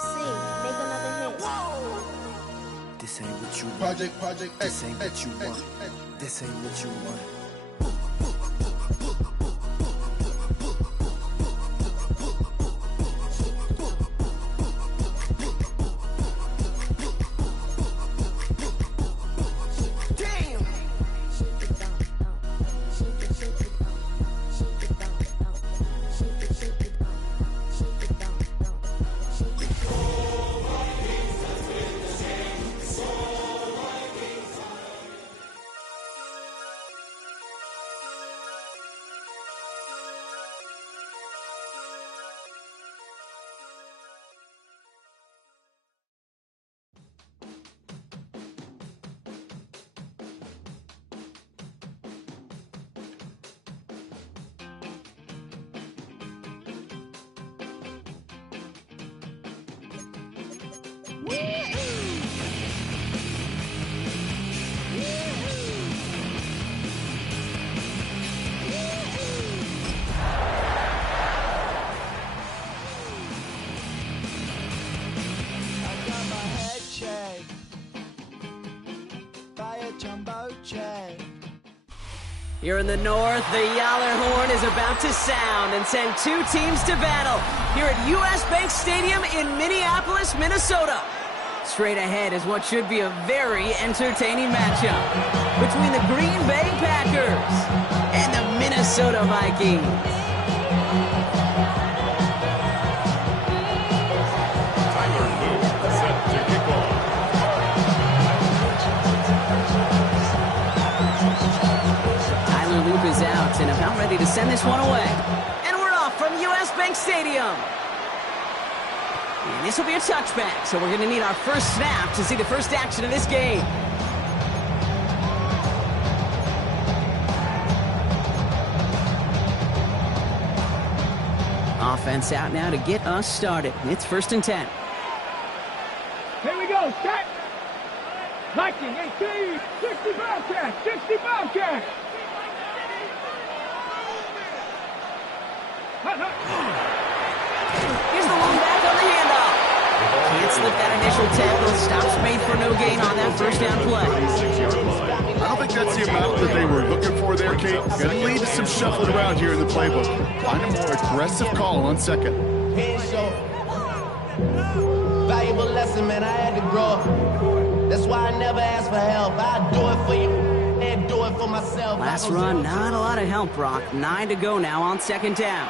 MC, make another hit. This ain't what you want. Project This ain't what you want. This ain't what you want. Here in the north, the Yaller horn is about to sound and send two teams to battle here at US Bank Stadium in Minneapolis, Minnesota. Straight ahead is what should be a very entertaining matchup between the Green Bay Packers and the Minnesota Vikings. Loop is out and about ready to send this one away. And we're off from US Bank Stadium. And this will be a touchback, so we're going to need our first snap to see the first action of this game. Offense out now to get us started. It's 1st and 10. Here we go, set. Viking 18, 60 Bobcat, 60 Bobcat. Here's the long back on the handoff. Can't slip that initial tackle. Stops made for no gain on that first down play. I don't think that's the amount that they were looking for there, Kate. Going to lead to some shuffling around here in the playbook. Find a more aggressive call on second. Valuable lesson, man. I had to grow up. That's why I never ask for help. I do it for you and do it for myself. Last run, not a lot of help, Brock. 9 to go now on 2nd down.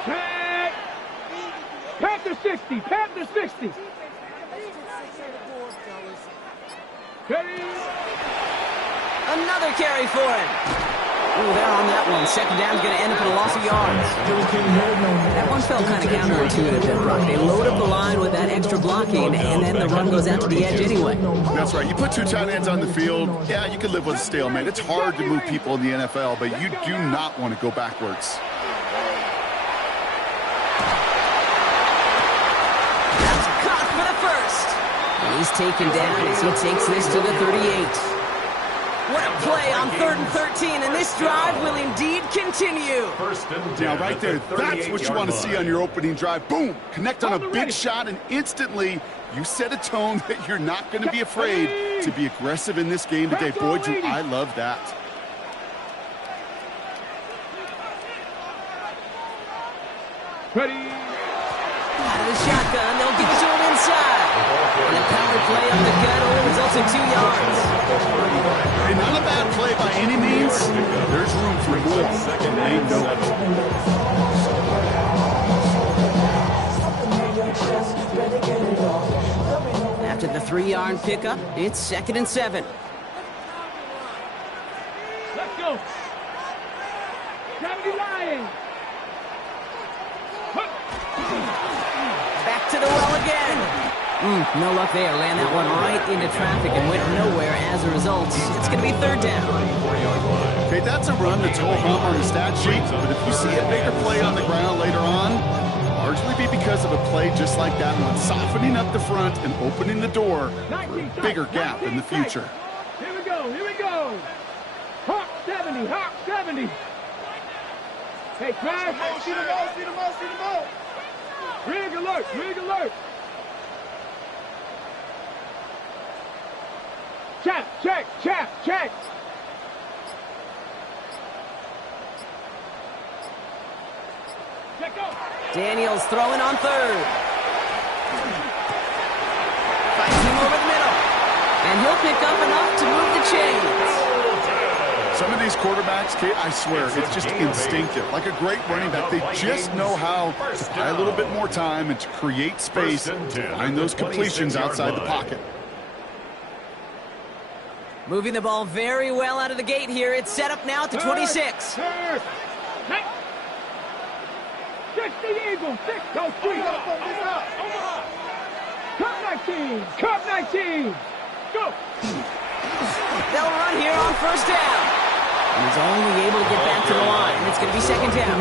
Panther 60, Panther 60. Another carry for him. Oh, they're on that one. 2nd down's going to end up in a loss of yards. That one felt kind of counterintuitive there, Brock. They load up the line with that extra blocking, and then the run goes out to the edge anyway. That's right. You put two tight ends on the field, yeah, you can live with a stalemate. It's hard to move people in the NFL, but you do not want to go backwards. That's caught for the first. And he's taken down as he takes this to the 38. What a play on 3rd and 13, and this drive will indeed continue. Now, right there, that's what you want to see on your opening drive. Boom! Connect on a big shot, and instantly you set a tone that you're not going to be afraid to be aggressive in this game today. Boy, do I love that. Ready. Out of the shotgun, they'll give it to him inside. And the power play on the gut only results in 2 yards. And not a bad play by any means. There's room for more. They know it. After the 3-yard pickup, it's 2nd and 7. Let's go. 70 Lions. Back to the well again. No luck there. Ran that one right into traffic and went nowhere as a result. It's going to be 3rd down. Okay, that's a run that's whole hum on the stat sheet, but if you see a bigger play on the ground later on, largely be because of a play just like that one, softening up the front and opening the door for a bigger gap in the future. Here we go, here we go. Hawk 70, Hawk 70. Hey, crash. See the ball, see the ball, see the ball. Rig alert, rig alert. Check, check, check, check. Check go. Daniels throwing on third. Finds him over the middle. And he'll pick up enough to move the chains. Some of these quarterbacks, Kate, I swear, it's just instinctive. Like a great running back, they just know how to buy a little bit more time and to create space to find those completions outside the pocket. Moving the ball very well out of the gate here. It's set up now at the 26. 60 Eagles, 6, go 3. Cup 19, Cup 19. Go. They'll run here on first down. And he's only able to get back to the line. It's going to be second down.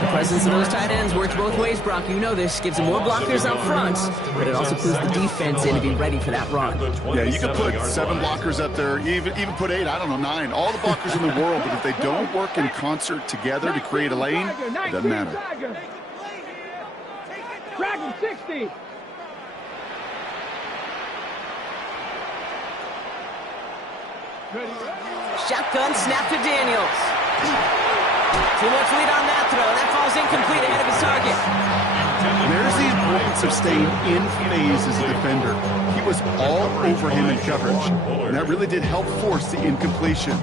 The presence of those tight ends works both ways, Brock. You know this. Gives them more blockers up front, but it also puts the defense in to be ready for that run. Yeah, you can put 7 blockers up there, even put 8, I don't know, 9. All the blockers in the world, but if they don't work in concert together to create a lane, it doesn't matter. Dragon 60. Shotgun snap to Daniels. Too much lead on that throw. That falls incomplete ahead of his target. There's the importance of staying in phase as a defender. He was all over him in coverage, and that really did help force the incompletion.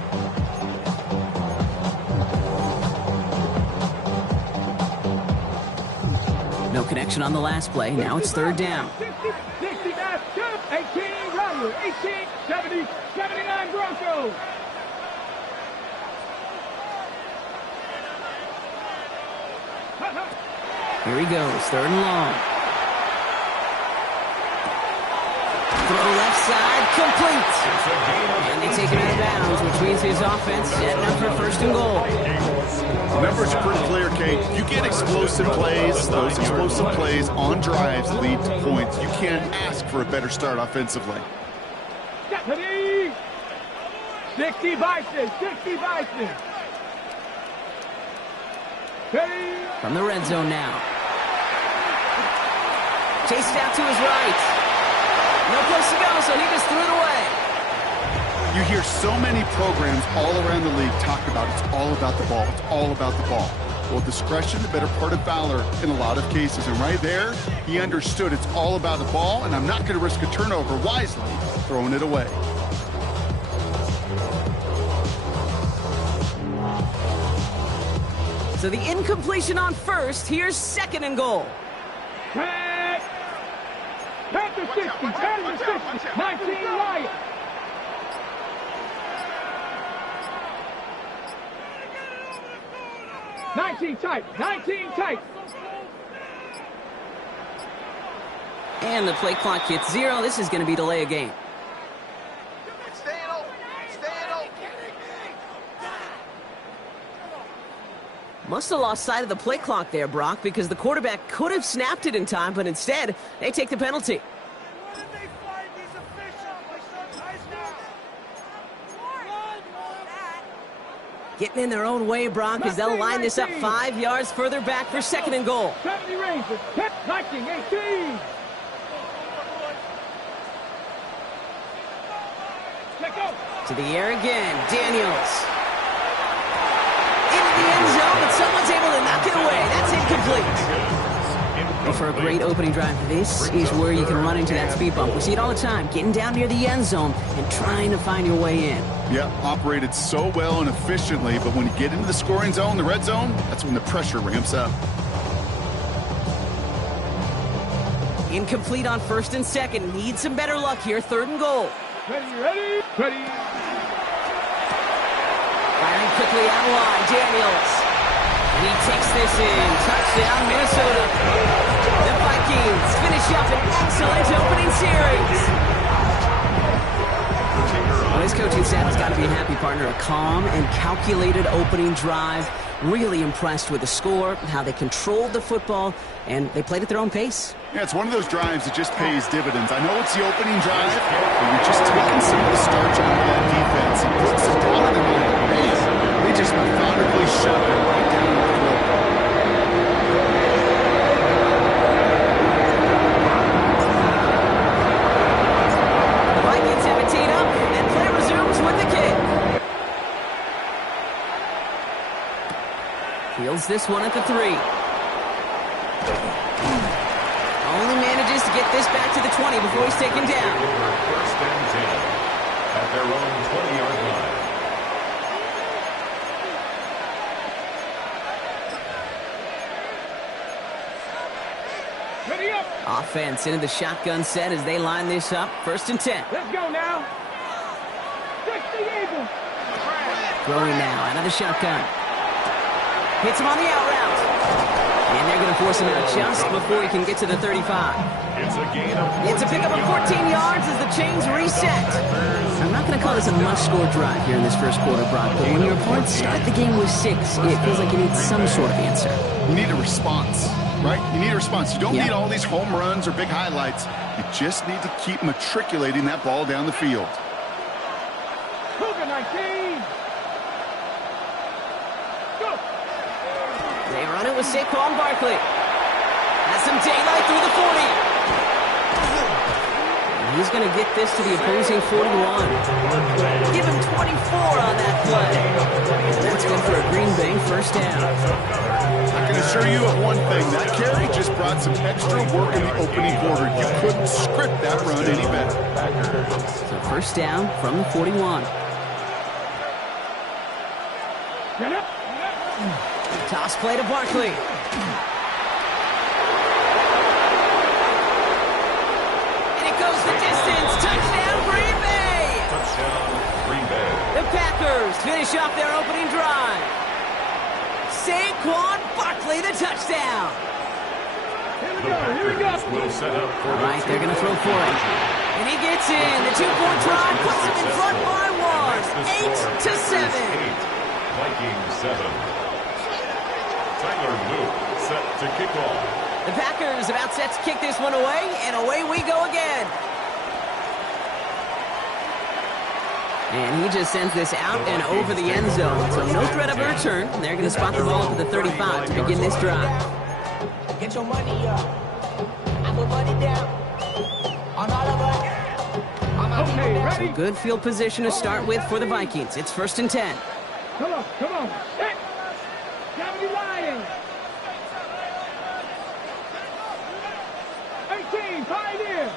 No connection on the last play. Now it's third down. 60, 18, Rattler, 18, 70, 79 Broncos. Here he goes, third and long. Throw left side, complete. And they take him out of bounds, which means his offense setting up for first and goal. The numbers are pretty clear, Kate. You get explosive plays. Those explosive plays on drives lead to points. You can't ask for a better start offensively. 60 Bison, 60 Bison. From the red zone now. Chases out to his right. No place to go, so he just threw it away. You hear so many programs all around the league talk about it's all about the ball. It's all about the ball. Well, discretion, the better part of valor in a lot of cases. And right there, he understood it's all about the ball, and I'm not going to risk a turnover wisely, throwing it away. So the incompletion on first. Here's second and goal. Panther 60, Panther 60, 19 Lions. Nineteen tight. And the play clock hits 0. This is going to be delay a game. Must have lost sight of the play clock there, Brock, because the quarterback could have snapped it in time, but instead, they take the penalty. Getting in their own way, Brock, as they'll line this up 5 yards further back for second and goal. 70 Rangers, 19, 18. To the air again, Daniels. Into the end zone, but someone's able to knock it away. That's incomplete. Well, for a great opening drive, this is where you can run into that speed bump. We see it all the time, getting down near the end zone and trying to find your way in. Yeah, operated so well and efficiently, but when you get into the scoring zone, the red zone, that's when the pressure ramps up. Incomplete on first and second. Need some better luck here. Third and goal. Ready. Firing quickly out wide, Daniels. And he takes this in. Touchdown, Minnesota. The Vikings finish up an excellent opening series. Well, his coaching staff has got to be a happy partner. A calm and calculated opening drive. Really impressed with the score, how they controlled the football, and they played at their own pace. Yeah, it's one of those drives that just pays dividends. I know it's the opening drive, but you're just taking some of the starch out of that defense and putting some down in their mind. They just methodically shove it right down the throat. The Vikings have it teed up. tries this one at the 3. Only manages to get this back to the 20 before he's taken down. First and 10 at their own 20-yard line. Ready up. Offense into the shotgun set as they line this up. First and 10. Let's go now. 60 Eagles. Throwing now out of the shotgun. Hits him on the out route. And they're going to force him out just before he can get to the 35. It's a gain of 14 It's a pickup of 14 yards as the chains reset. I'm not going to call this a must-score drive here in this first quarter, Brock, but when your opponents start the game with 6, it feels like you need some sort of answer. You need a response, right? You need a response. You don't need all these home runs or big highlights. You just need to keep matriculating that ball down the field. Cougar 19. Go. They run it with Saquon Barkley. Has some daylight through the 40. And he's going to get this to the opposing 41. Give him 24 on that play. And that's good for a Green Bay first down. I can assure you of one thing. That carry just brought some extra work in the opening quarter. You couldn't script that run any better. So first down from the 41. Get up. Toss play to Barkley. And it goes the distance. Touchdown, Green Bay! touchdown, Green Bay. The Packers finish off their opening drive. Saquon Barkley, the touchdown. Here we go. Will set up for All right, they're going to throw for it. And he gets in. The two-point try puts him in front by 1. 8-7. Vikings 7. Tyler Luke set to kick off. The Packers about set to kick this one away, and away we go again. And he just sends this out and over the end zone, so no threat of a return. And they're going to spot the ball up at the 35 to begin this drive. Get your money up. I put money down. On all of us. Okay, ready? Good field position to start with for the Vikings. It's first and 10. Come on, come on. Hey. Gravity Lions. 18, Pioneers.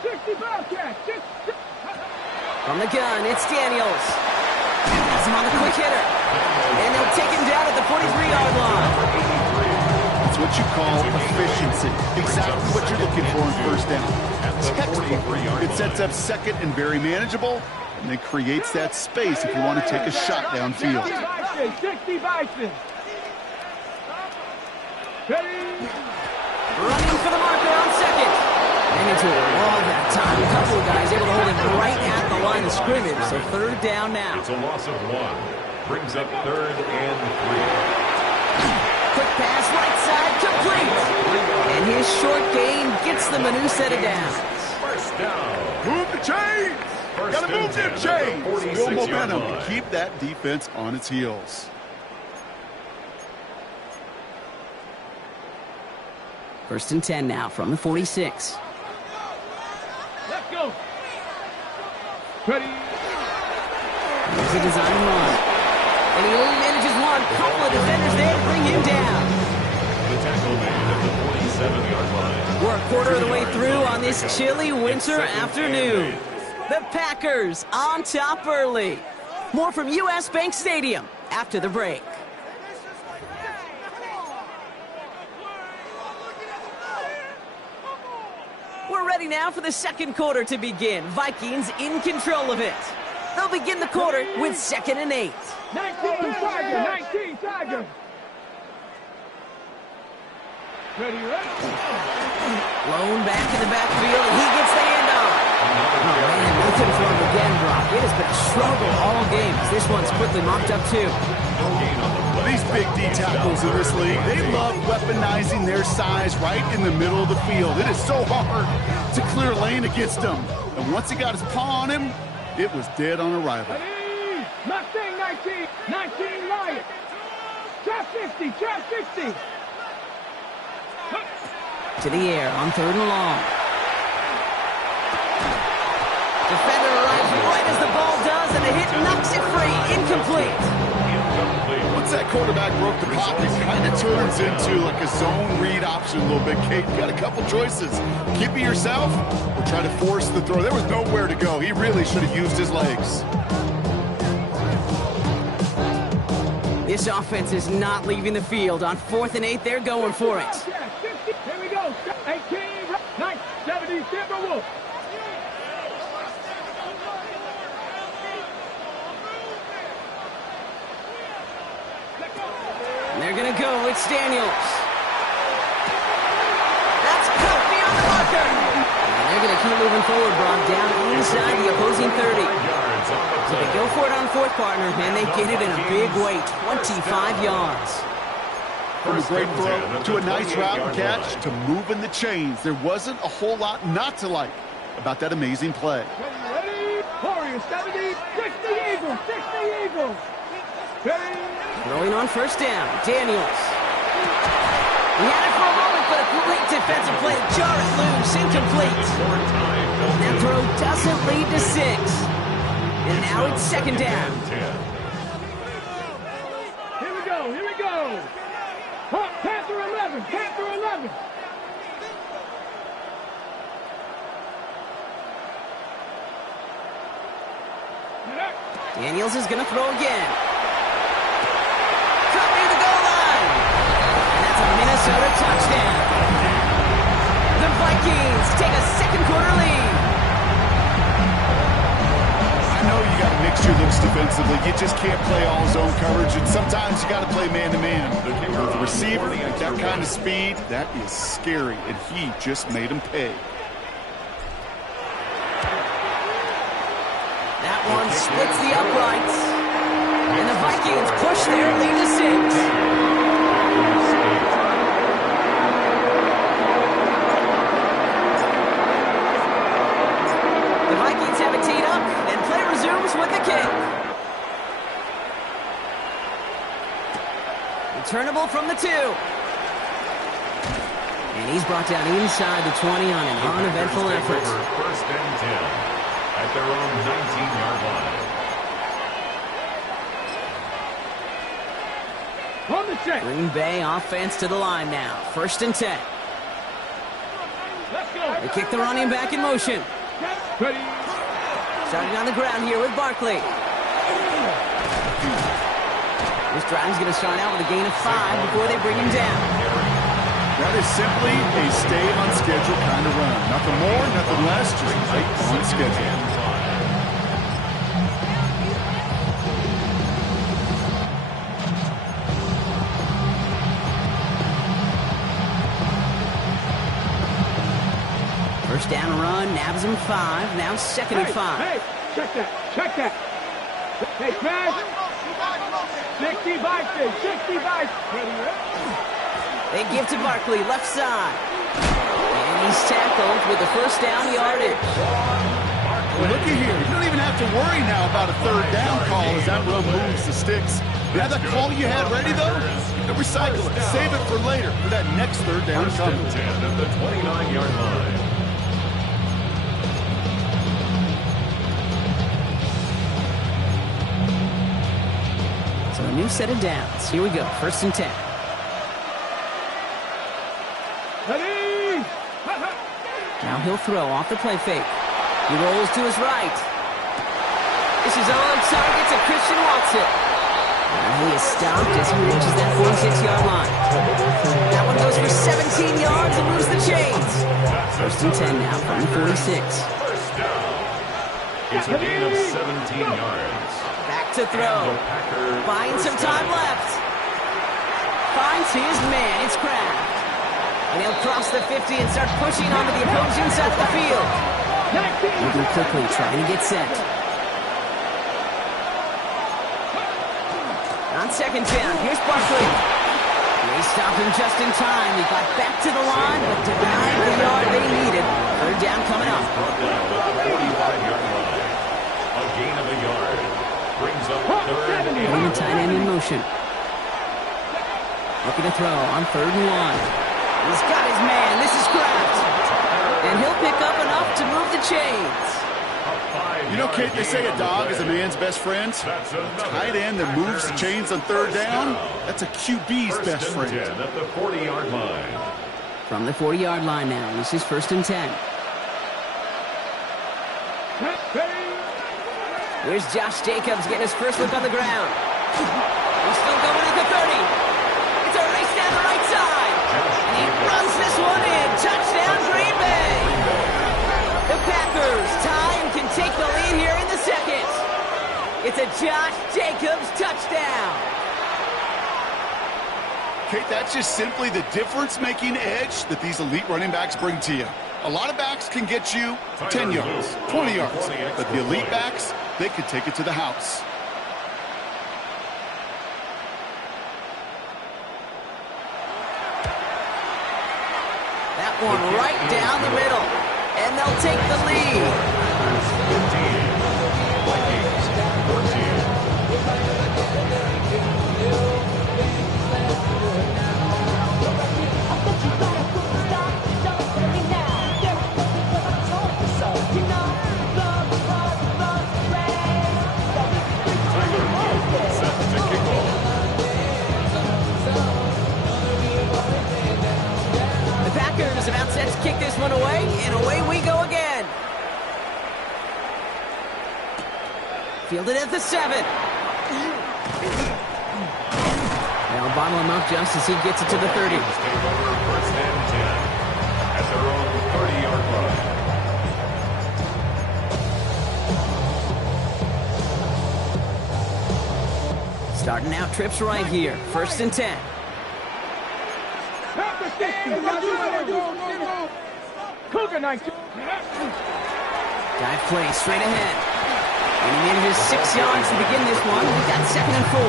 60 Bobcats. From the gun, it's Daniels. Has him on the quick hitter. And they'll take him down at the 43-yard line. It's what you call efficiency. Exactly what you're looking for in first down. Textbook. It sets up second and very manageable, and it creates that space if you want to take a shot downfield. 60 Bison. Ready? Running for the marker on second. And into a wall that time. A couple of guys able to hold him right at the line of scrimmage. So third down now. It's a loss of 1. Brings up 3rd and 3. Quick pass right side complete. And his short gain gets them a new set of downs. First down. Move the chains! Gotta move them chains! Build momentum line. and keep that defense on its heels. First and 10 now from the 46. Let's go. Ready? Here's a design run. And he only manages one. Couple of defenders there to bring him down. The tackle made at the 47-yard line. We're a quarter of the way through on this chilly winter afternoon. The Packers on top early. More from U.S. Bank Stadium after the break. We're ready now for the second quarter to begin. Vikings in control of it. They'll begin the quarter with 2nd and 8. 19 Tiger. 19 Tiger. Ready, ready? Blown back in the backfield, and he gets the handoff. Oh, man, nothing for him again, Brock. It has been a struggle all game. This one's quickly mopped up, too. These big D tackles in this league, they love weaponizing their size right in the middle of the field. It is so hard to clear lane against them. And once he got his paw on him, it was dead on arrival. Ready? Mustang 19. 19 Lion. Trap 50. Trap 50. To the air on 3rd and long. Defender arrives right as the ball does, and the hit knocks it free. Incomplete. Once that quarterback broke the pocket, it kind of turns into like a zone read option a little bit. Kate, you got a couple choices. Keep it yourself or try to force the throw. There was nowhere to go. He really should have used his legs. This offense is not leaving the field. On 4th and 8, they're going for it. Here we go. 18, 70, Timberwolves. They're going to go. It's Daniels. That's cut beyond the marker. And they're going to keep moving forward, Brock, down inside the opposing 30. So they go for it on 4th, partner, and they get it in a big way, 25 yards. From a great throw to a nice route and catch to moving the chains. There wasn't a whole lot not to like about that amazing play. Ready? Warriors, 70, 60 Eagles, 60 Eagles. Ready? Throwing on 1st down, Daniels. He had it for a moment, but a great defensive play to jar it loose, incomplete. That throw doesn't lead to 6. And now it's 2nd down. Here we go, here we go. Panther 11, Panther 11. Daniels is going to throw again. Cut near the goal line. And that's a Minnesota touchdown. The Vikings take a 2nd quarter lead. I know you got to mix your looks defensively. You just can't play all zone coverage, and sometimes you got to play man-to-man. With the receiver, with that kind of speed, that is scary, and he just made him pay. That one splits the uprights. And the Vikings push their lead to 6. The Vikings have it teed up, and play resumes with the kick. Returnable from the 2. And he's brought down inside the 20 on an uneventful effort. 1st and 10 at their own 19-yard line. On the check. Green Bay offense to the line now. 1st and 10. Let's go. They kick the running back in motion. Ready? Starting on the ground here with Barkley. This drive's going to start out with a gain of 5 before they bring him down. That is simply a stay-on-schedule kind of run. Nothing more, nothing less, just right on schedule. First down run, nabs him 5. Now 2nd and 5. Hey, check that, check that. Hey, Crash. 60 Vikings, 60 Vikings. They give to Barkley, left side. And he's tackled with the 1st down yardage. Well, looky here. You don't even have to worry now about a 3rd down call as that run moves the sticks. You have that call you had ready, though? Recycle it. Save it for later for that next 3rd down coming. 10 at the 29-yard line. So a new set of downs. Here we go. 1st and 10. Ready? Now he'll throw off the play fake. He rolls to his right. This is on target to Christian Watson. And he is stopped as he reaches that 46-yard line. That one goes for 17 yards and moves the chains. 1st and 10 now from the 46. First down. It's a gain of 17 yards. Back to throw. Finds some time left. Finds his man. It's Kraft. And he'll cross the 50 and start pushing onto the opposing side of the field. Moving quickly, trying to get set. On 2nd down, here's Barkley. They stopped him just in time. He got back to the line, but denied the yard they needed. 3rd down coming up. Brought down at the 45-yard line. A gain of a yard. Brings up 3rd and Putting the tight end in motion. Looking to throw on 3rd and 1. He's got his man. This is Kraft. And he'll pick up enough to move the chains. You know, Kate, they say a dog is a man's best friend. A tight end that moves the chains on third down, that's a QB's best friend. At the 40-yard line. From the 40-yard line now, this is 1st and 10. Here's Josh Jacobs getting his first look on the ground. He's still going at the 30. It's a race down the right side. And he runs this one in. Touchdown, Green Bay. The Packers tie and can take the lead here in the second. It's a Josh Jacobs touchdown. Kate, that's just simply the difference-making edge that these elite running backs bring to you. A lot of backs can get you 10 yards, 20 yards, but the elite backs, they could take it to the house. That one right down the middle, and they'll take the lead. 15. Vikings, 14. Set to kick off. The Packers about set to kick this one away, and away we go again. Fielded at the 7. They'll bottle him up just as he gets it to the 30. Take over 1st and 10 at their own 30-yard line. Starting out trips right here. 1st and 10. Cougar 19. Dive play straight ahead. And he manages 6 yards to begin this one. We've got 2nd and 4.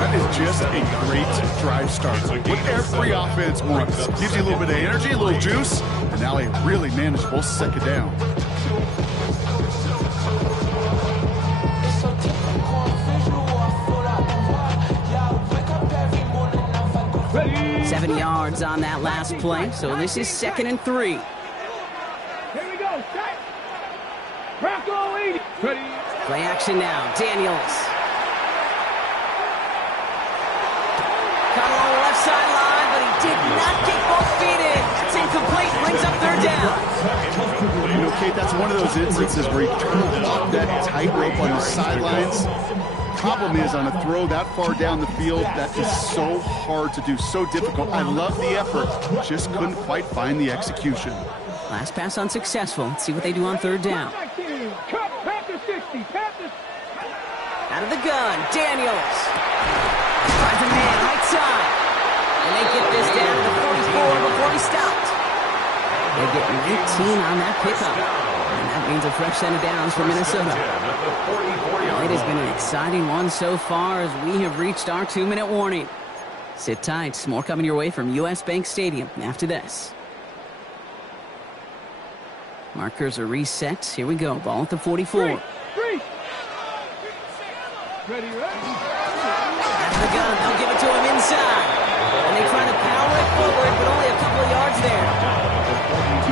That is just a great drive starter. What every offense wants. Gives you a little bit of energy, a little juice, and now a really manageable 2nd down. Ready. 7 yards on that last play, so this is 2nd and 3. Here we go. Set. Crack all 80. Ready. Play action now. Daniels. Caught along the left sideline, but he did not kick both feet in. It's incomplete. Brings up 3rd down. You know, Kate, that's one of those instances where you try to walk that tightrope on the sidelines. Problem is, on a throw that far down the field, that is so hard to do, so difficult. I love the effort, just couldn't quite find the execution. Last pass unsuccessful. Let's see what they do on 3rd down. Cut. Panther 60. Panther. Out of the gun, Daniels. Finds a man right side. And they get this down to the 44 before he stopped. They get 19 on that pickup. And that means a fresh set of downs for Minnesota. Well, it has been an exciting one so far as we have reached our 2-minute warning. Sit tight. More coming your way from US Bank Stadium after this. Markers are reset. Here we go. Ball at the 44. Ready. Out of the gun. They'll give it to him inside. And they try to power it forward, but only a couple of yards there.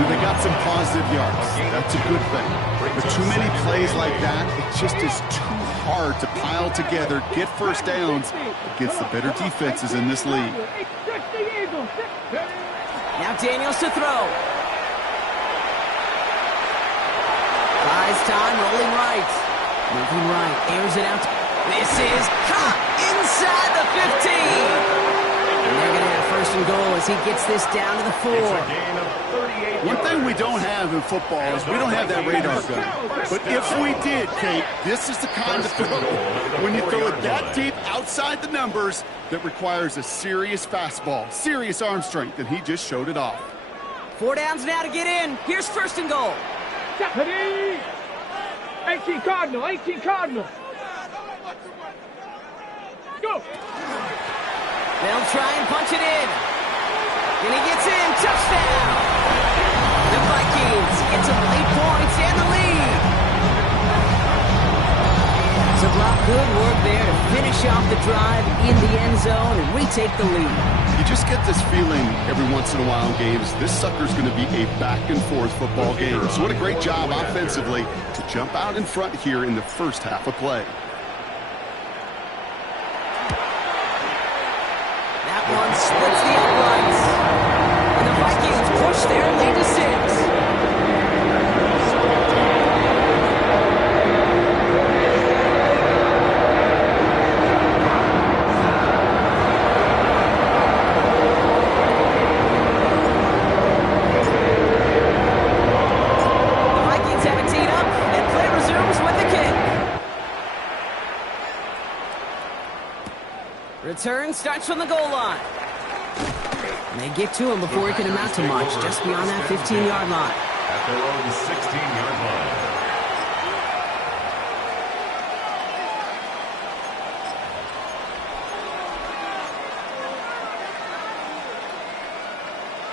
They got some positive yards. That's a good thing. But too many plays like that, it just is too hard to pile together, get first downs against the better defenses in this league. Now Daniels to throw. Buys time, rolling right. Moving right, airs it out. This is caught inside the 15. And they're going to have 1st and goal as he gets this down to the 4. One thing we don't have in football is we don't have that radar gun. But if we did, Kate, this is the kind of throw, when you throw it that deep outside the numbers, that requires a serious fastball, serious arm strength, and he just showed it off. 4 downs now to get in. Here's 1st and goal. 18 Cardinal. 18 Cardinal. Go. They'll try and punch it in. And he gets in. Touchdown. The Vikings get some late points and the lead. So Brock, good work there to finish off the drive in the end zone and retake the lead. You just get this feeling every once in a while in games, this sucker's going to be a back-and-forth football game. So what a great job offensively to jump out in front here in the first half of play. That one splits the uprights. And the Vikings push their lead to 6. Return starts from the goal line. And they get to him before he can amount to much, just beyond that 15-yard line. At their own 16-yard line.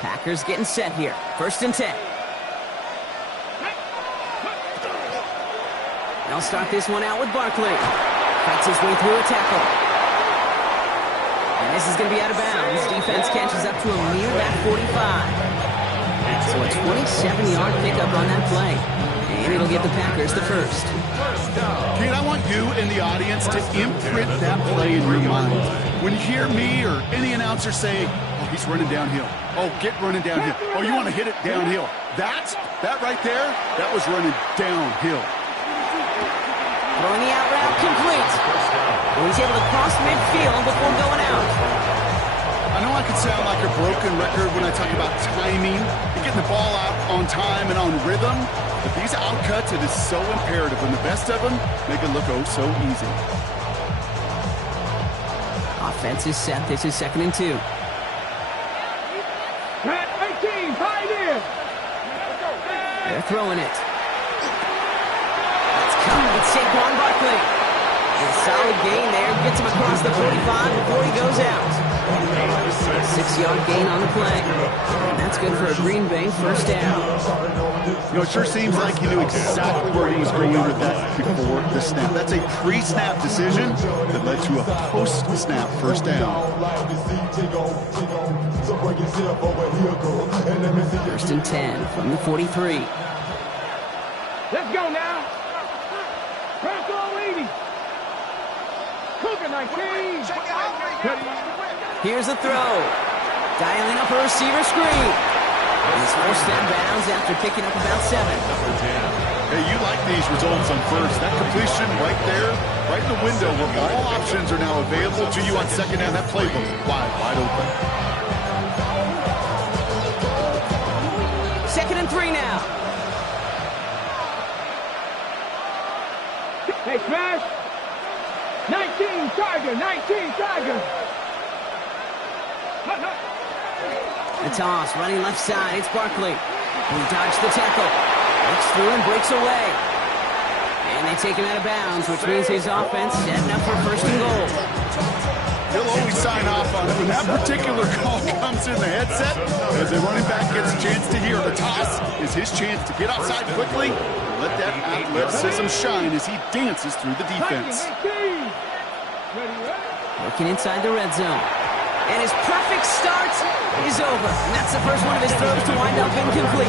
Packers getting set here. 1st and 10. They'll start this one out with Barkley. Fights his way through a tackle. And this is going to be out of bounds. Defense catches up to a mere back 45. So a 27-yard pickup on that play. And it'll give the Packers the first. Kate, I want you and the audience to imprint that play in your mind. When you hear me or any announcer say, oh, he's running downhill. Oh, get running downhill. Oh, you want to hit it downhill. That right there, that was running downhill. Throwing the out route complete. And he's able to cross midfield before going out. I know I can sound like a broken record when I talk about timing and getting the ball out on time and on rhythm, but these outcuts, it is so imperative, and the best of them make it look oh so easy. Offense is set. This is 2nd and 2. Pat 18, tight end. They're throwing it. It's coming. It's Saquon Barkley. A solid gain there. Gets him across the 45 before he goes out. 6-yard gain on the play. And that's good for a Green Bay first down. You know, it sure seems like he knew exactly where he was going with that before the snap. That's a pre-snap decision that led to a post-snap first down. 1st and 10 from the 43. Let's go now. Press on 80. Cougar 19. Here's a throw. Dialing up a receiver screen. He's forced that bounds after picking up about 7. Hey, you like these results on first. That completion right there, right in the window where all options are now available to you on 2nd down. That playbook wide open. 2nd and 3 now. Hey, smash. 19 Tiger, 19 Tiger. The toss, running left side. It's Barkley. He dodged the tackle. Looks through and breaks away. And they take him out of bounds, which means his offense setting up for 1st and goal. He'll always sign off on it. When that particular call comes in the headset, as the running back gets a chance to hear the toss, is his chance to get outside quickly and let that athleticism shine as he dances through the defense. Looking inside the red zone. And his perfect start is over. And that's the first one of his throws to wind up incomplete.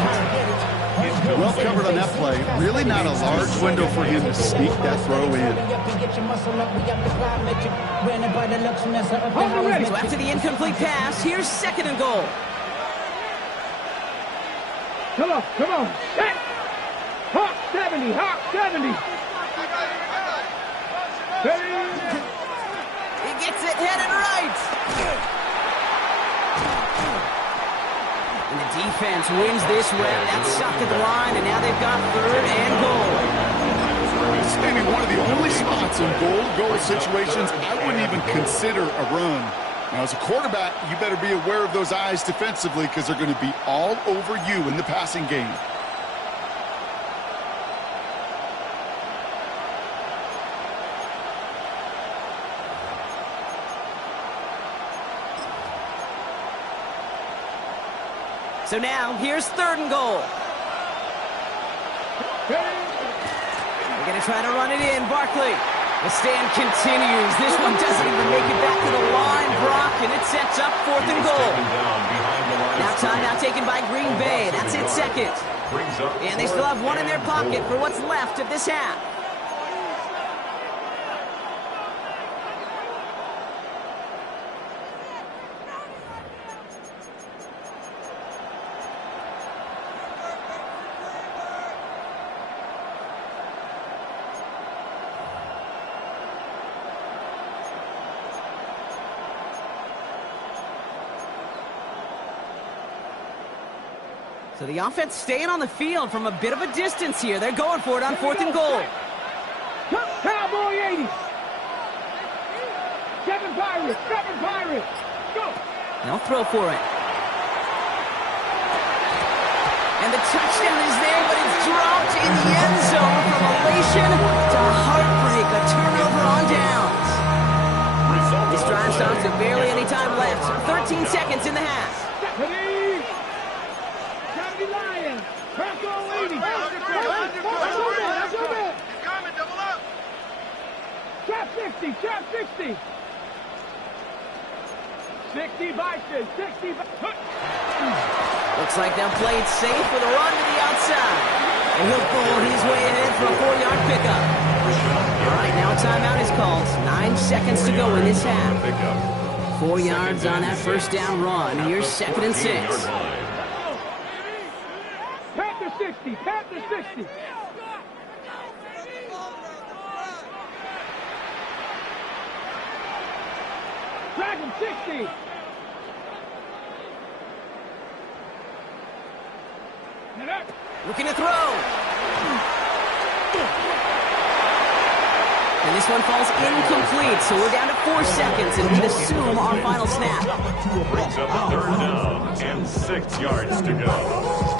Well covered on that play. Really not a large window for him to sneak that throw in. So after the incomplete pass, here's 2nd and goal. Come on. Hey. Hawk 70, Hawk 70. He gets it headed right. And the defense wins this rep. That's stuck at the line, and now they've got 3rd and goal. It's maybe one of the only spots in goal situations I wouldn't even consider a run. Now, as a quarterback, you better be aware of those eyes defensively because they're going to be all over you in the passing game. So now, here's 3rd and goal. They're going to try to run it in. Barkley The stand continues. This one doesn't even make it back to the line, Brock, and it sets up 4th and goal. Now timeout taken by Green Bay. That's it, second. And they still have one in their pocket for what's left of this half. So the offense staying on the field from a bit of a distance here. They're going for it on 4th and goal. Cowboy 80. 7 Pirates. Go. They'll throw for it. And the touchdown is there, but it's dropped in the end zone from elation to heartbreak. A turnover on downs. This drive stops with barely any time left. 13 seconds in the half. Lions. Crackle 80. Trap 60. 60 Bison. 60 Looks like they'll play it safe with a run to the outside. And he'll pull his way ahead for a 4-yard pickup. All right, now a timeout is called. 9 seconds to go in this half. 4 yards on that first down run. Here's 2nd and 6. Panther 60. Dragon 60. Looking to throw. And this one falls incomplete, so we're down to 4 seconds, and we assume our final snap. Brings up a 3rd down and 6 yards to go.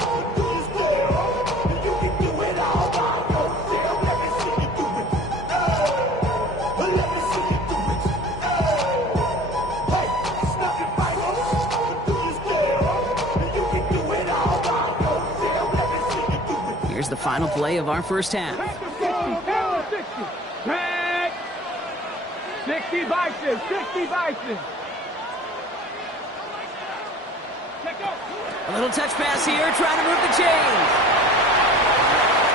Here's the final play of our first half. 60 Bison. A little touch pass here, trying to move the chains.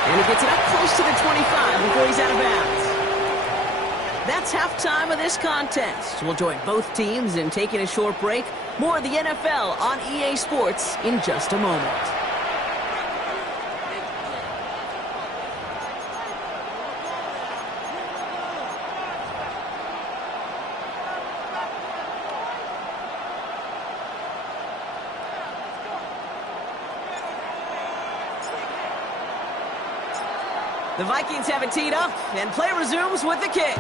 And he gets it up close to the 25 before he's out of bounds. That's halftime of this contest. We'll join both teams in taking a short break. More of the NFL on EA Sports in just a moment. The Vikings have it teed up, and play resumes with the kick.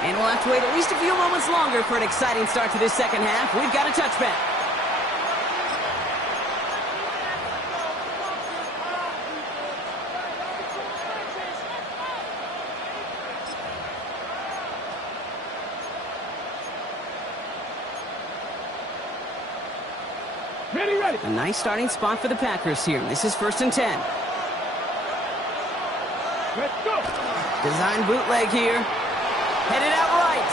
And we'll have to wait at least a few moments longer for an exciting start to this second half. We've got a touchback. Ready. A nice starting spot for the Packers here. This is 1st and 10. Let's go. Design bootleg here. Headed out right.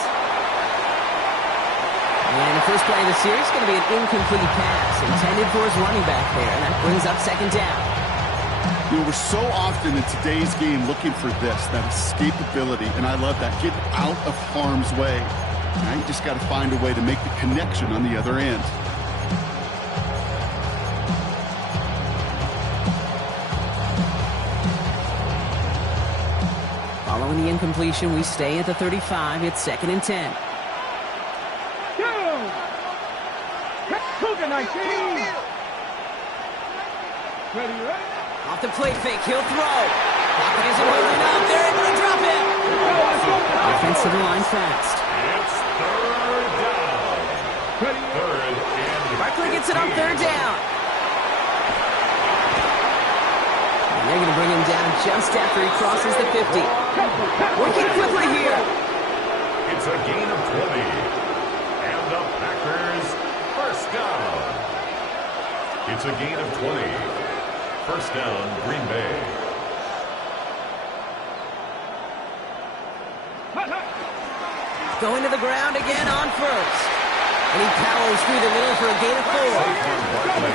And the first play of the series is going to be an incomplete pass intended for his running back there. And that brings up 2nd down. You know, we're so often in today's game looking for this, that escapability, and I love that. Get out of harm's way. Now you just got to find a way to make the connection on the other end. Following the incompletion, we stay at the 35. It's 2nd and 10. Ready. Off the play fake, he'll throw. Pocket isn't holding up. They're able to drop him. Offense to the line fast. It's 3rd down. 3rd and Barkley gets it on 3rd down. And they're going to bring him down just after he crosses the 50. Working quickly here. It's a gain of 20. And the Packers 1st down. It's a gain of 20. First down, Green Bay. Going to the ground again on first. And he powers through the middle for a gain of 4.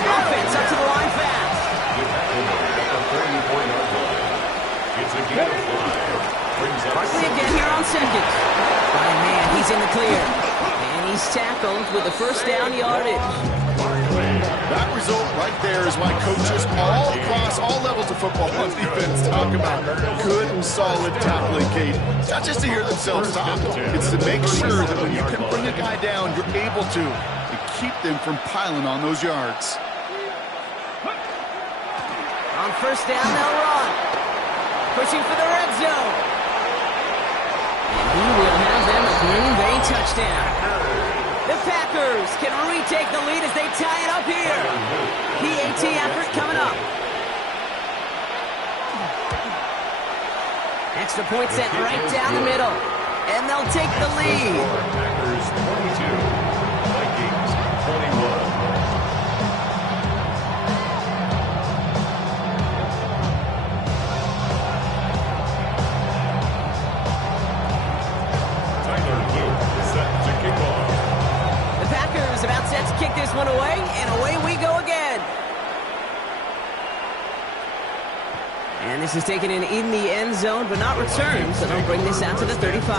Offense up to the line fast. It's a gain of 5. Brings up Barkley again here on second. By a man, he's in the clear. And he's tackled with the first down yardage. That result right there is why coaches all across all levels of football on defense talk about good, solid tackling, Kate. It's not just to hear themselves talk. It's to make sure that when you can bring a guy down, you're able to keep them from piling on those yards. On first down, they'll run. Pushing for the red zone. And he will have them a Green Bay touchdown. The Packers can retake the lead as they tie it up here. PAT effort coming up. Extra point sent right down the middle. And they'll take the lead. Packers 22, Vikings 21. About set to kick this one away, and away we go again. And this is taken in the end zone, but not returned, so they'll bring this out to the 35.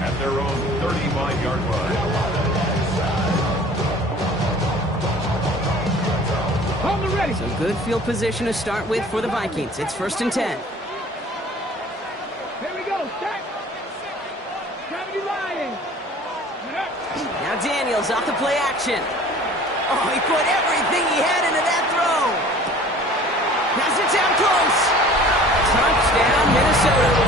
At their own 35-yard line. Hold it ready. So good field position to start with for the Vikings. It's 1st and 10. Here we go. Stack. Gravity line. Now Daniels off the play action. Oh, he put everything he had into that throw. Pass it down close. Touchdown, Minnesota.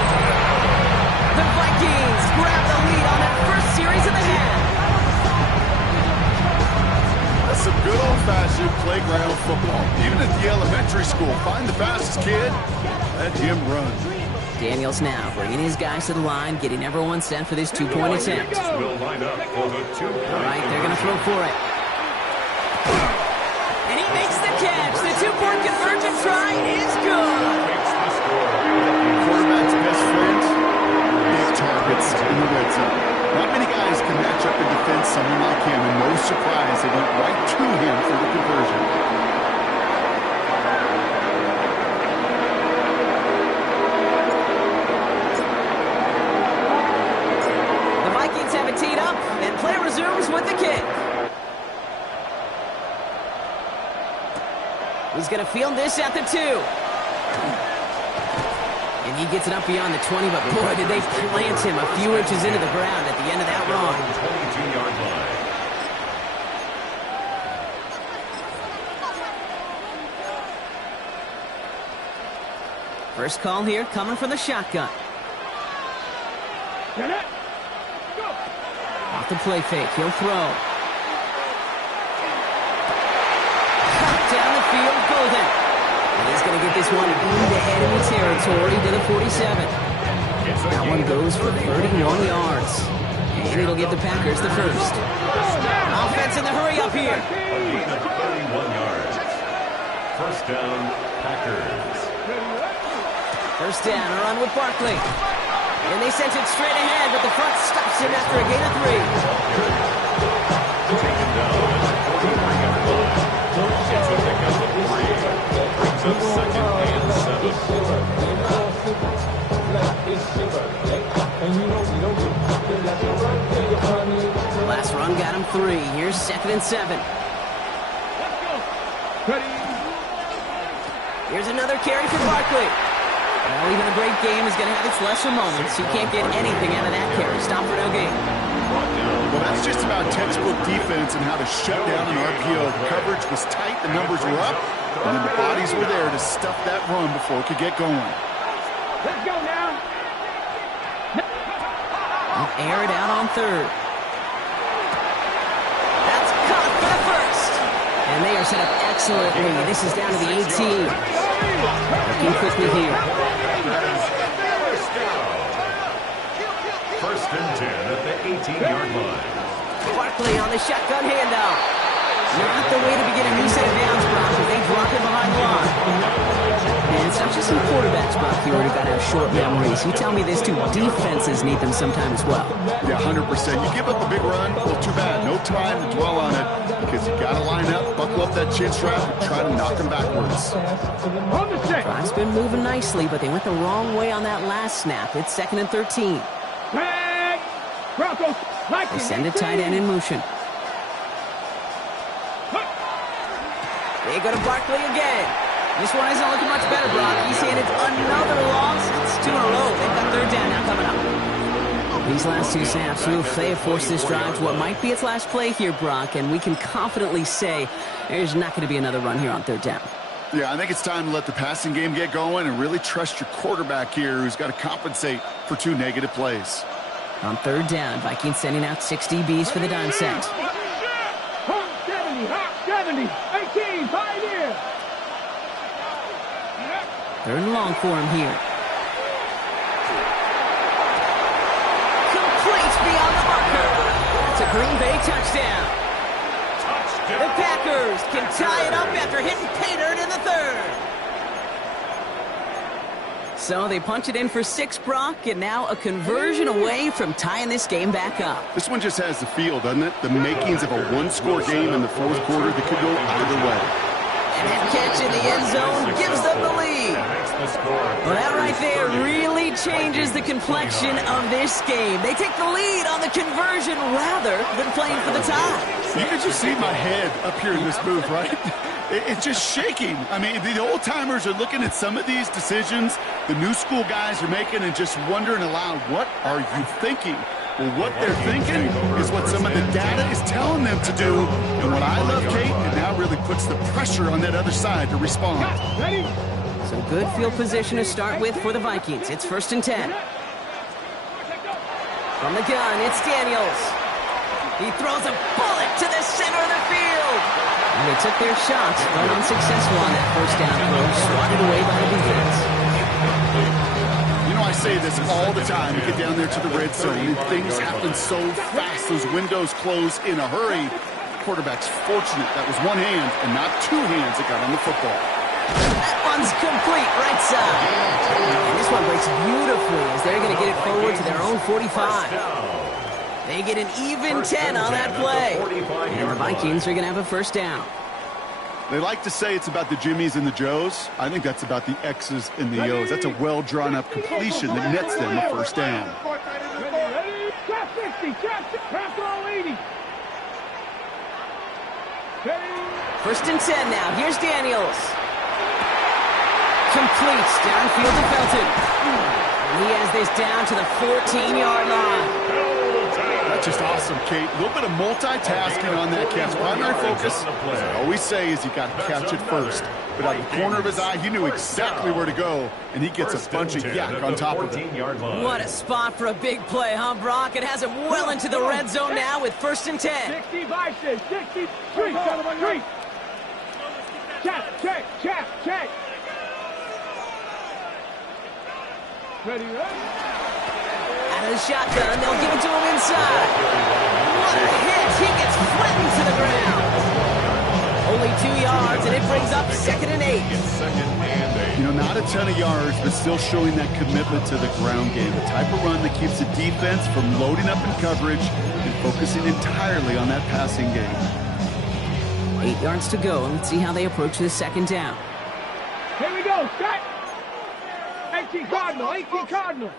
The Vikings grab the lead on their first series of the half. That's some good old-fashioned playground football. Even at the elementary school, find the fastest kid, let him run. Daniels now bringing his guys to the line, getting everyone set for this two-point attempt. Will line up for the 2-point. All right, they're going to throw for it. And he makes the catch. The two-point conversion try is good. Makes the score. Quarterback's best friend, big targets in the red zone. Not many guys can match up in defense someone like him, and no surprise, they went right to him for the conversion. Teed up, and play resumes with the kick. He's going to field this at the 2. And he gets it up beyond the 20, but boy, did they plant him a few inches into the ground at the end of that run. 22-yard line. First call here coming from the shotgun. Get it. Off the play fake, he'll throw. Cut down the field, Golden. And he's going to get this one into enemy territory to the 47. That one goes for 31 yards. And it'll give the Packers the first. Offense in the hurry up here. A gain of 31 yards. First down, Packers. First down, a run with Barkley. And they sent it straight ahead, but the front stops him after a gain of 3. Taken down at the 43-yard line. It's a pickup of 3. Brings up 2nd and 7. Last run got him 3. Here's 2nd and 7. Here's another carry for Barkley. Well, even a great game is going to have its lesser moments. You can't get anything out of that carry. Stop for no gain. Well, that's just about textbook defense and how to shut down an RPO. The coverage was tight, the numbers were up, and then the bodies were there to stuff that run before it could get going. Let's go now. Air it out on 3rd. That's caught for the first. And they are set up excellently. This is down to the 18. Looking quickly here. First and 10 at the 18-yard line. Barkley on the shotgun handoff. Not the way to begin a new set of downs, Brock, if they drop it behind the line. And it's not just some quarterbacks, Brock, you already got to have short memories. You tell me this too, defenses need them sometime as well. Yeah, 100%. You give up a big run, well, too bad. No time to dwell on it because you got to line up, buckle up that chin strap, and try to knock them backwards. Drive's been moving nicely, but they went the wrong way on that last snap. It's 2nd and 13. They send a tight end in motion. They go to Barkley again. This one isn't looking much better, Brock. He's saying it's another loss. It's 2 in a row. They've got 3rd down now coming up. These last 2 snaps, they have forced this drive to what might be its last play here, Brock, and we can confidently say there's not going to be another run here on 3rd down. Yeah, I think it's time to let the passing game get going and really trust your quarterback here who's got to compensate for 2 negative plays. On 3rd down, Vikings sending out 6 DBs for the dime set. 70, 18, pioneer. 3rd and long for him here. Complete beyond the marker. It's a Green Bay touchdown. The Packers can tie it up after hitting pay dirt in the 3rd. So they punch it in for 6, Brock, and now a conversion away from tying this game back up. This one just has the feel, doesn't it? The makings of a 1-score game in the 4th quarter that could go either way. And that catch in the end zone gives them the lead. Well, that right there really changes the complexion of this game. They take the lead on the conversion rather than playing for the tie. You can just see my head up here in this booth, right? It's just shaking. I mean, the old-timers are looking at some of these decisions the new school guys are making and just wondering aloud, what are you thinking? Well, what they're thinking is what some of the data is telling them to do. And what I love, Kate, it now really puts the pressure on that other side to respond. So good field position to start with for the Vikings. It's 1st and 10. From the gun, it's Daniels. He throws a bullet to the center of the field. And they took their shots, but unsuccessful on that 1st down throw, swatted away by the defense. You know, I say this all the time. You get down there to the red zone, and things happen so fast. Those windows close in a hurry. The quarterback's fortunate that was one hand and not 2 hands that got on the football. That one's complete, right side. And this one breaks beautifully as they're going to get it forward to their own 45. They get an even 10 on that play. And the Vikings are going to have a 1st down. They like to say it's about the Jimmies and the Joes. I think that's about the X's and the O's. That's a well-drawn-up completion that nets them a 1st down. Trap 60, trap all 80. 1st and 10 now. Here's Daniels. Completes downfield to Felton. And he has this down to the 14-yard line. That's just awesome, Kate. A little bit of multitasking on that catch. Primary focus, as I always say, is you got to catch it first. But out of the corner of his eye, he knew exactly where to go, and he gets a bunch of yak on top of it. What a spot for a big play, huh, Brock? It has him well into the red zone now with 1st and 10. 65, 63, 3. Check. Ready? Out of the shotgun, they'll give it to him inside. What a hit! He gets flattened to the ground. Only 2 yards, and it brings up 2nd and 8. You know, not a ton of yards, but still showing that commitment to the ground game. The type of run that keeps the defense from loading up in coverage and focusing entirely on that passing game. 8 yards to go, and let's see how they approach this 2nd down. Here we go, set. 18 Cardinal.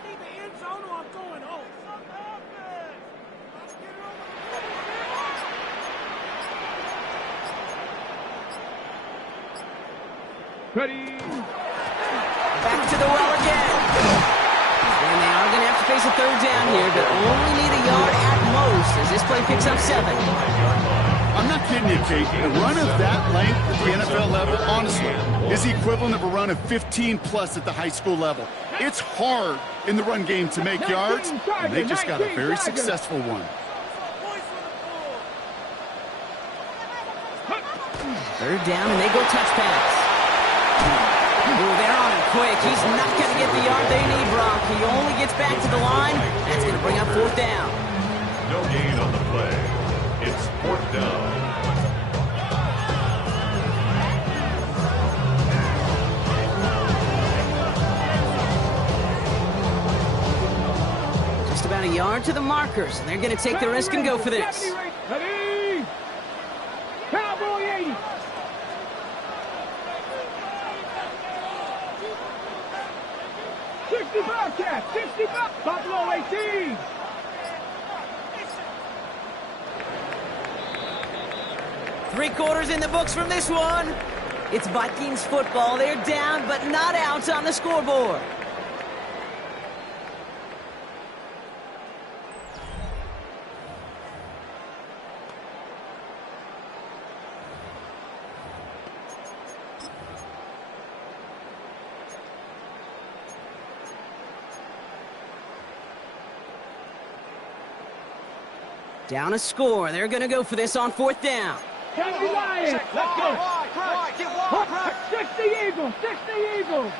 Ready. Back to the well again. And they are going to have to face a 3rd down here, but only need a yard at most as this play picks up 7. I'm not kidding you, Kate. A run of that length at the NFL level, honestly, is the equivalent of a run of 15-plus at the high school level. It's hard in the run game to make yards, and they just got a very successful one. 3rd down, and they go touch pass. Ooh, they're on him quick. He's not going to get the yard they need, Brock. He only gets back to the line. That's going to bring up 4th down. No gain on the play. It's 4th down. Just about a yard to the markers, and they're going to take the risk and go for this. Ready? Cowboy 80. Cat, 65, Buffalo 18. Three-quarters in the books from this one. It's Vikings football. They're down, but not out on the scoreboard. Down a score. They're going to go for this on fourth down. 70 Lions. Let's go. Right. 60 Eagles. 60 Eagles.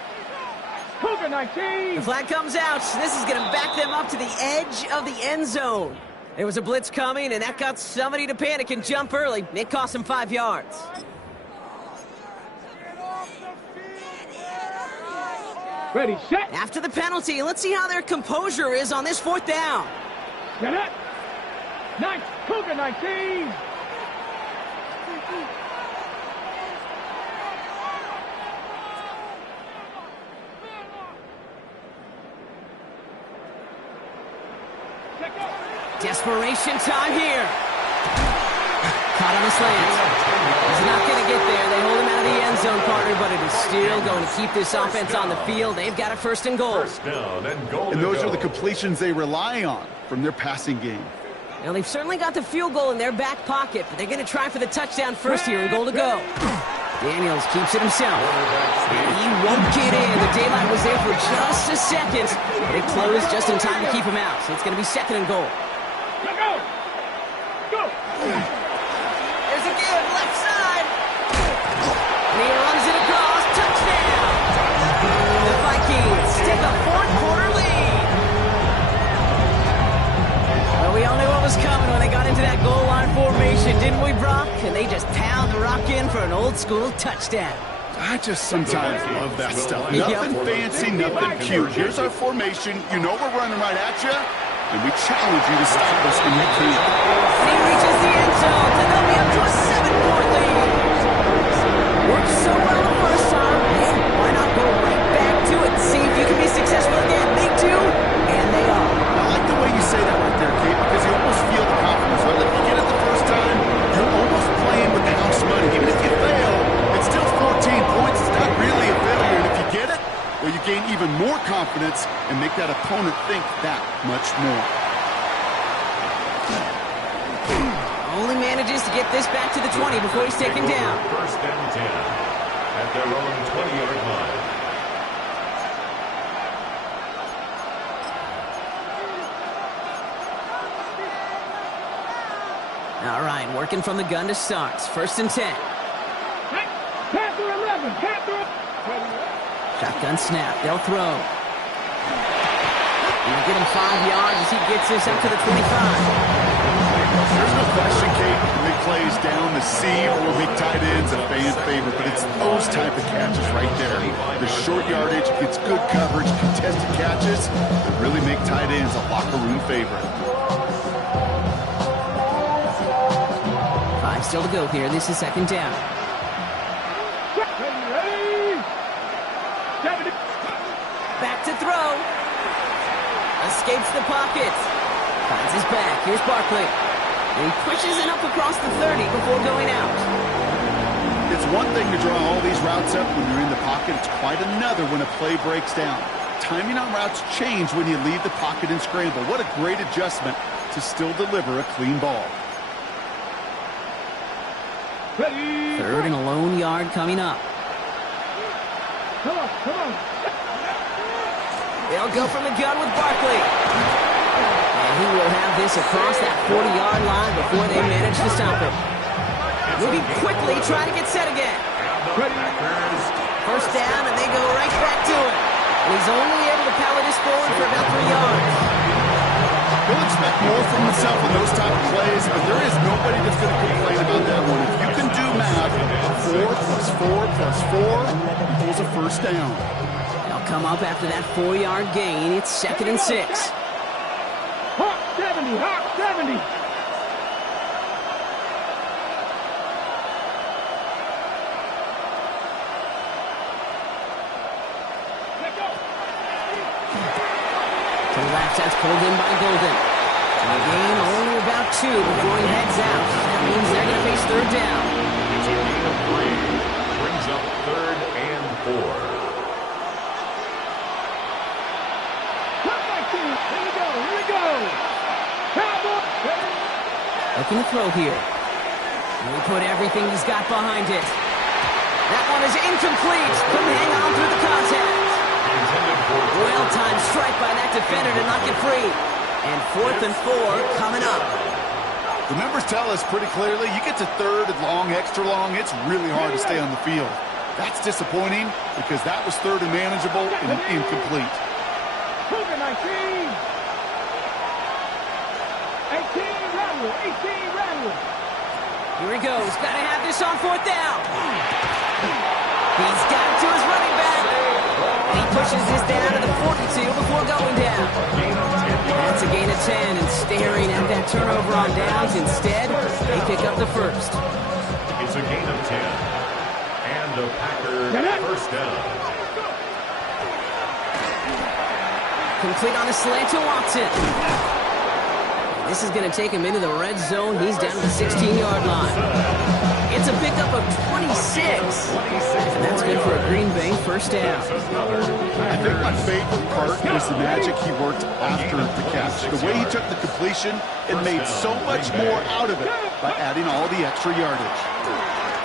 Cougar 19. The flag comes out. This is going to back them up to the edge of the end zone. There was a blitz coming, and that got somebody to panic and jump early. It cost them 5 yards. Ready, set. After the penalty, let's see how their composure is on this fourth down. Get it. Nice. Cougar 19. Desperation time here. Caught on the slant. He's not going to get there. They hold him out of the end zone, partner, but it is still going to keep this offense on the field. They've got a first and goal. First down and goal. And those are the completions they rely on from their passing game. Now, they've certainly got the field goal in their back pocket, but they're going to try for the touchdown first here and goal to go. Daniels keeps it himself. And he won't get in. The daylight was there for just a second, but it closed just in time to keep him out. So it's going to be second and goal. Go. There's a give, left side. And he runs it across. Touchdown. The Vikings take a fourth-quarter lead. Well, we all knew what was coming when they got into that goal line formation, didn't we, Brock? And they just pound the rock in for an old-school touchdown. I just sometimes love that stuff. Nothing fancy, nothing cute. Here's our formation. You know we're running right at you, and we challenge you to stop us when you can. And he reaches the end zone, and they'll be up to a 7-point lead. Worked so well the first time, hey, why not go right back to it and see if you can be successful again? They do, and they are. I like the way you say that right there, Kate, because you almost feel the confidence, right? Like if you get it the first time, you're almost playing with the house money. Even if you fail, it's still 14 points. It's not really a failure. And if you get it, well, you gain even more confidence and make that opponent think that much more. Only manages to get this back to the 20 before he's taken down. First and 10 at their own 20-yard line. All right, working from the gun to start. First and 10. Panther 11. Panther. Shotgun snap. They'll throw. He'll get him 5 yards as he gets this up to the 25. There's no question, Kate, big plays down the seam or big tight ends, a fan favorite, but it's those type of catches right there. The short yardage, gets good coverage, contested catches that really make tight ends a locker room favorite. 5 still to go here. This is second down. Back to throw. Escapes the pocket. Finds his back. Here's Barkley. And he pushes it up across the 30 before going out. It's one thing to draw all these routes up when you're in the pocket. It's quite another when a play breaks down. Timing on routes change when you leave the pocket and scramble. What a great adjustment to still deliver a clean ball. Third and a lone yard coming up. Come on. They'll go from the gun with Barkley. And he will have this across that 40-yard line before they manage to stop him. Moving quickly, trying to get set again. First down, and they go right back to it. And he's only able to power this forward for about 3 yards. He'll expect more from himself in those type of plays, but there is nobody that's going to complain about that one. If you can do math, 4 plus 4 plus 4 equals a first down. They'll come up after that 4-yard gain. It's second and 6. Hawk 70. To the left, that's pulled in by Golden. And the game only about 2 before he heads out. That means they're going to face third down. It's a gain of 3. Brings up 3rd and 4. Here we go, here we go. Cowboy. Looking to throw here. And he put everything he's got behind it. That one is incomplete. Couldn't hang on through the contact. Well-timed strike by that defender to knock it free. And 4th and 4 coming up. The numbers tell us pretty clearly, you get to 3rd and long, extra long, it's really hard to stay on the field. That's disappointing because that was 3rd and manageable and incomplete. 19. 18, Rattle. 18, Rattle. Here he goes. Got to have this on 4th down. He's got it to his running back. He pushes this down to the 42 before going down. That's a gain of 10, and staring at that turnover on downs. Instead, they pick up the first. It's a gain of 10. And a Packer first down. Complete on a slant to Watson. This is going to take him into the red zone. He's down to the 16-yard line. It's a pickup of 26. And that's good for a Green Bay first down. I think my favorite part was the magic he worked after the catch. The way he took the completion and made so much more out of it by adding all the extra yardage.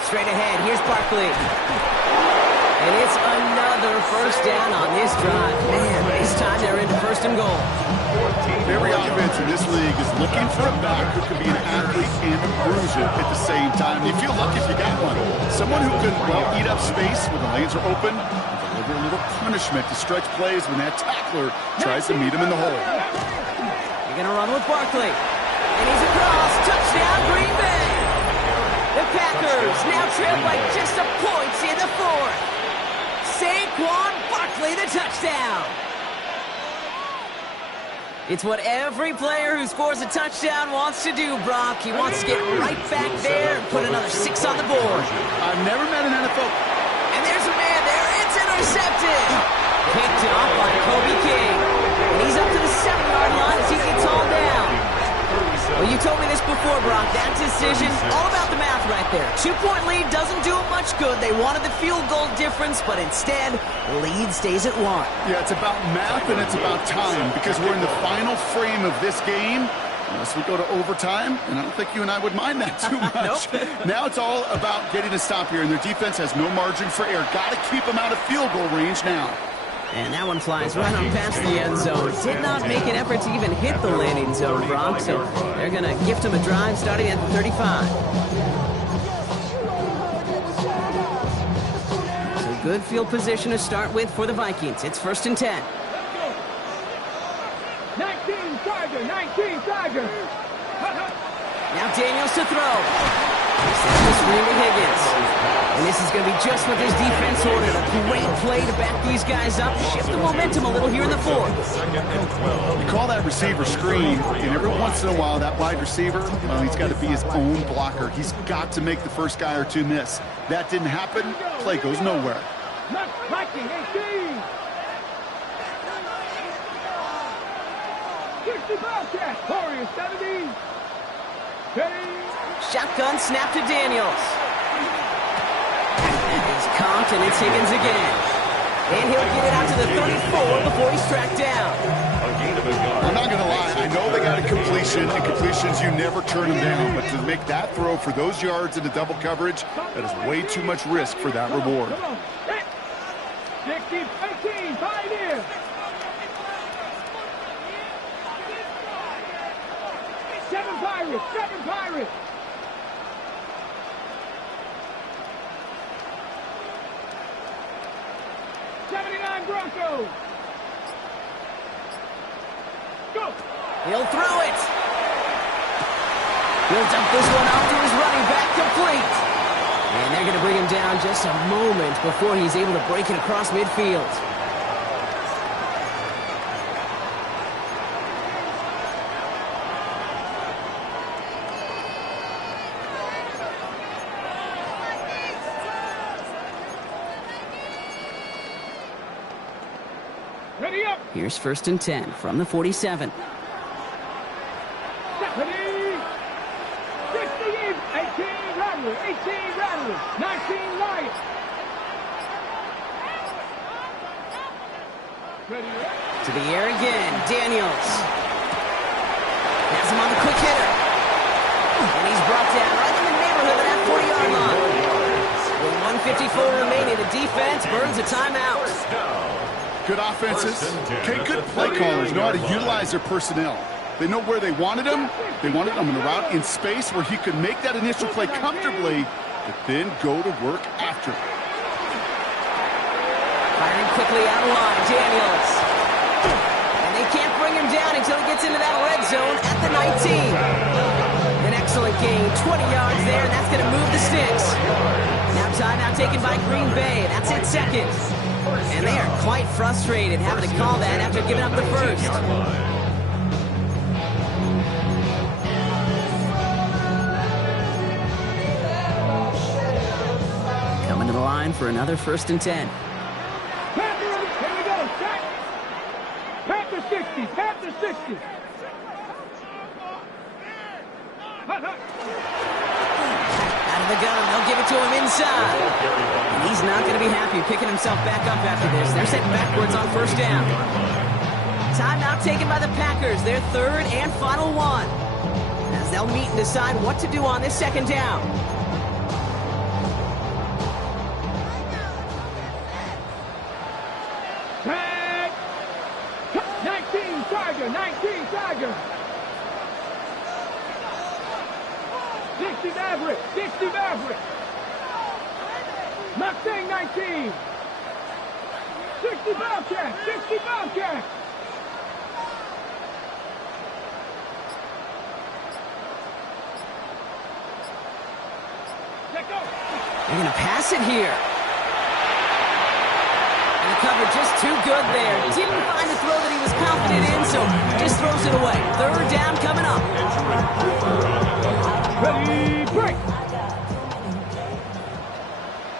Straight ahead, here's Barkley. And it's another first down on this drive. Man, this time they're into 1st and goal. Every offense in this league is looking for a back who can be an athlete and a bruiser at the same time. You feel lucky if you got one. Someone who can, well, eat up space when the lanes are open and deliver a little punishment to stretch plays when that tackler tries to meet him in the hole. You're going to run with Barkley. And he's across. Touchdown, Green Bay. The Packers now trail by just a point in the 4th. Saquon Barkley, the touchdown. It's what every player who scores a touchdown wants to do, Brock. He wants to get right back there and put another 6 on the board. I've never met an NFL. And there's a man there. It's intercepted. Picked off by Kobe King. And he's up to the 7-yard line as he gets hauled down. Well, you told me this before, Brock. That decision, all about the math right there. 2-point lead doesn't do them much good. They wanted the field goal difference, but instead, lead stays at 1. Yeah, it's about math and it's about time because we're in the final frame of this game. Unless we go to overtime, and I don't think you and I would mind that too much. Now it's all about getting a stop here, and their defense has no margin for error. Got to keep them out of field goal range now. And that one flies right on past the end zone. Did not make an effort to even hit the landing zone, Brock, so they're going to gift him a drive starting at the 35. So good field position to start with for the Vikings. It's 1st and 10. 19, Tiger, 19, Tiger. Now Daniels to throw. This really Higgins. And this is going to be just what this defense ordered. A great play to back these guys up. Shift the momentum a little here in the 4th. We call that receiver screen, and every once in a while, that wide receiver, well, he's got to be his own blocker. He's got to make the first guy or two miss. That didn't happen. Play goes nowhere. Viking, 18. 60 Bobcat. Warriors, 70. 30. Shotgun snap to Daniels. It's comped, and it's Higgins again. And he'll get it out to the 34 before he's tracked down. I'm not going to lie. I know they got a completion, and completions, you never turn them down. But to make that throw for those yards into double coverage, that is way too much risk for that reward. 60, 18, Pioneer. Seven Pirates. 79 Broncos. Go. He'll throw it. He'll dump this one off to his running back, complete. And they're going to bring him down just a moment before he's able to break it across midfield. Ready up. Here's 1st and 10 from the 47. Ready. 16, 18 Rattler, 18 Rattler, 19 Lion. Ready up. To the air again, Daniels. Has him on the quick hitter. And he's brought down right in the neighborhood of that 40-yard line. With 1:54 remaining, the defense burns a timeout. Good offenses. Okay, good play callers know how to utilize their personnel. They know where they wanted him. They wanted him in a route in space where he could make that initial play comfortably, but then go to work after it. Firing quickly out of line, Daniels. And they can't bring him down until he gets into that red zone at the 19. An excellent gain, 20 yards there, and that's going to move the sticks. Now timeout taken by Green Bay. That's it, second. And they are quite frustrated having to call that after giving up the first. Coming to the line for another 1st and 10. Panthers, here we go, set. Panther 60, Panther 60. Hut, hut. Out of the gun, they'll give it to him inside. And he's not going to be happy picking himself back up after this. They're sitting backwards on 1st down. Timeout taken by the Packers, their 3rd and final one. As they'll meet and decide what to do on this 2nd down. Tag. 19 Tiger, 19 Tiger. 60 Maverick, 60 Maverick. Mustang 19. 60 Bobcat, 60 Bobcat. Let go. They're going to pass it here. And the cover just too good there. Didn't find the throw that he was confident in, so just throws it away. 3rd down coming up. Ready, break.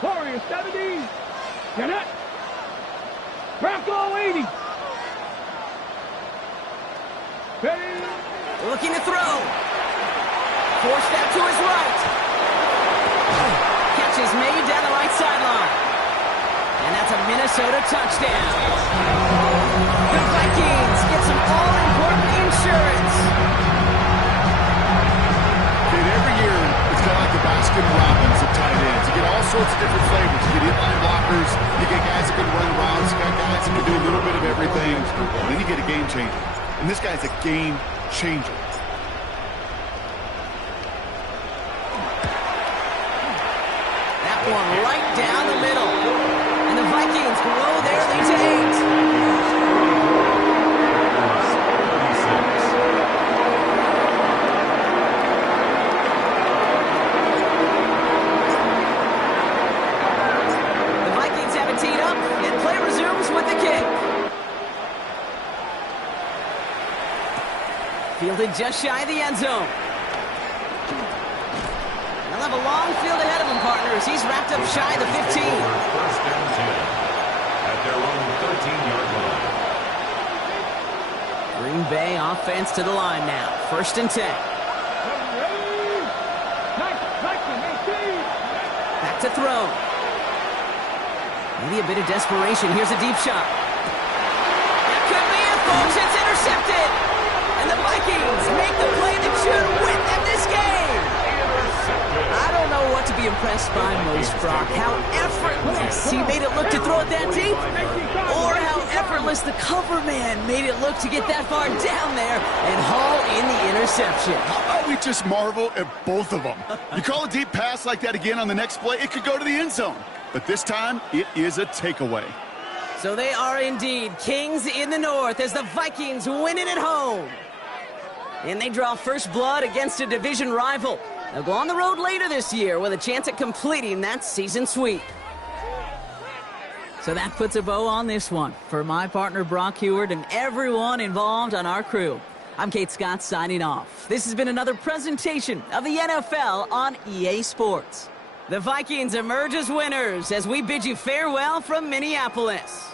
Warrior 70. Get it. Bronco 80. Ready. Looking to throw. 4-step to his right. Catch is made down the right sideline. And that's a Minnesota touchdown. The Vikings get some all-important insurance. Every year, it's kind of like the Baskin-Robbins of tight ends. You get all sorts of different flavors. You get inline blockers, you get guys that can run routes, you got guys that can do a little bit of everything, and then you get a game changer. And this guy's a game changer. That one right down the middle. And the Vikings blow their lead to 8. Fielded just shy of the end zone. They'll have a long field ahead of him, partners. He's wrapped up shy of the 15. 1st and 10 at their own 13-yard line. Green Bay offense to the line now. 1st and 10. Back to throw. Maybe a bit of desperation. Here's a deep shot. That could be it, folks. It's intercepted. And the Vikings make the play that should win them this game. I don't know what to be impressed by most, Brock. How effortless he made it look to throw it that deep, or how effortless the cover man made it look to get that far down there and haul in the interception. How about we just marvel at both of them? You call a deep pass like that again on the next play, it could go to the end zone. But this time, it is a takeaway. So they are indeed kings in the north as the Vikings win it at home. And they draw first blood against a division rival. They'll go on the road later this year with a chance at completing that season sweep. So that puts a bow on this one. For my partner Brock Heward and everyone involved on our crew, I'm Kate Scott signing off. This has been another presentation of the NFL on EA Sports. The Vikings emerge as winners as we bid you farewell from Minneapolis.